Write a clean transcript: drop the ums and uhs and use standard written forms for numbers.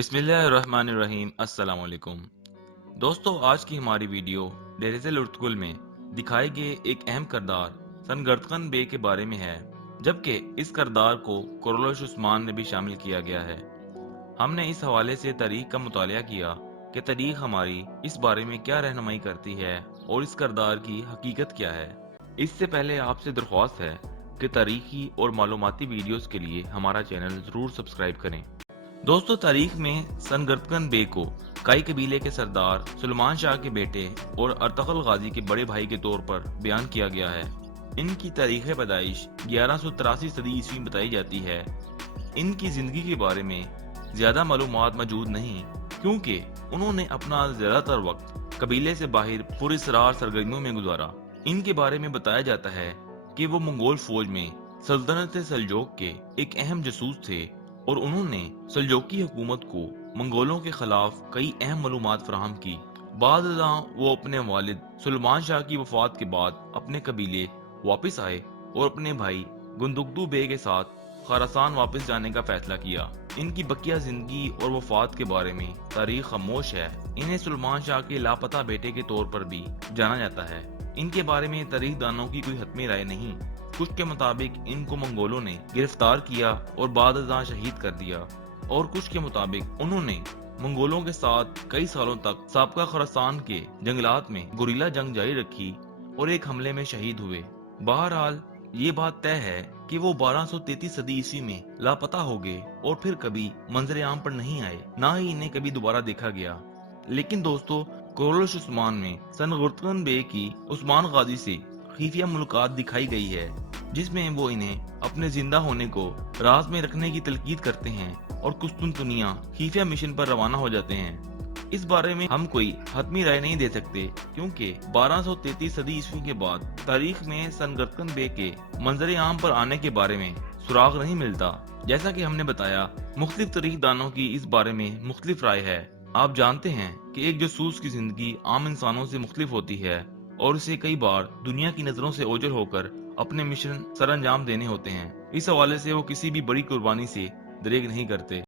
बिस्मिल्लाहिर्रहमानिर्रहीम। अस्सलाम वालेकुम दोस्तों, आज की हमारी वीडियो डेरेज़ल उर्तुगुल में दिखाए गए एक अहम किरदार सनगर्दकन बे के बारे में है, जबकि इस किरदार को कुरैश उस्मान में भी शामिल किया गया है। हमने इस हवाले से तारीख का मुतालिया किया कि तारीख हमारी इस बारे में क्या रहनुमाई करती है और इस किरदार की हकीकत क्या है। इससे पहले आपसे दरख्वास्त है कि तारीखी और मालूमाती वीडियोस के लिए हमारा चैनल ज़रूर सब्सक्राइब करें। दोस्तों, तारीख में सनगर्दकन बे को काई कबीले के सरदार सुलेमान शाह के बेटे और अर्तगल गाजी के बड़े भाई के तौर पर बयान किया गया है। इनकी तारीख पैदाइश 1183 सदी ईस्वी में बताई जाती है। इनकी जिंदगी के बारे में ज्यादा मालूमात मौजूद नहीं, क्योंकि उन्होंने अपना ज्यादातर वक्त कबीले से बाहर पुरस्रार सरगर्मियों में गुजारा। इनके बारे में बताया जाता है कि वो मंगोल फौज में सल्तनत सल्जोक के एक अहम जासूस थे और उन्होंने सल्जोकी हुकूमत को मंगोलों के खिलाफ कई अहम मालूमात फराहम की। बाद वो अपने वालिद सुलेमान शाह की वफात के बाद अपने कबीले वापस आए और अपने भाई गुंदुकदू बे के साथ खरासान वापस जाने का फैसला किया। इनकी बकिया जिंदगी और वफात के बारे में तारीख खामोश है। इन्हें सुलेमान शाह के लापता बेटे के तौर पर भी जाना जाता है। इनके बारे में तारीख दानों की कोई हतमी राय नहीं। कुछ के मुताबिक इनको मंगोलों ने गिरफ्तार किया और बाद शहीद कर दिया, और कुछ के मुताबिक उन्होंने मंगोलों के साथ कई सालों तक साबका खरासान के जंगलात में गुरिल्ला जंग जारी रखी और एक हमले में शहीद हुए। बहरहाल ये बात तय है कि वो 1233 सदी ईस्वी में लापता हो गए और फिर कभी मंजर आम पर नहीं आए, ना ही इन्हें कभी दोबारा देखा गया। लेकिन दोस्तों, कुरैश उस्मान में सनगर्दकन बे की उस्मान गाजी से खुफिया मुलाकात दिखाई गई है, जिसमें वो इन्हें अपने जिंदा होने को राज में रखने की तलकीद करते हैं और कुस्तुनतुनिया खुफिया मिशन पर रवाना हो जाते हैं। इस बारे में हम कोई हतमी राय नहीं दे सकते, क्योंकि 1233 सदी ईस्वी के बाद तारीख में सनगर्दकन बे के मंजर आम पर आने के बारे में सुराग नहीं मिलता। जैसा कि हमने बताया, मुख्तलिफ तारीख दानों की इस बारे में मुख्तलिफ राय है। आप जानते हैं कि एक जासूस की जिंदगी आम इंसानों से मुख्तलिफ होती है और उसे कई बार दुनिया की नजरों से ओझल होकर अपने मिशन सर अंजाम देने होते हैं। इस हवाले से वो किसी भी बड़ी कुर्बानी से दरेग नहीं करते।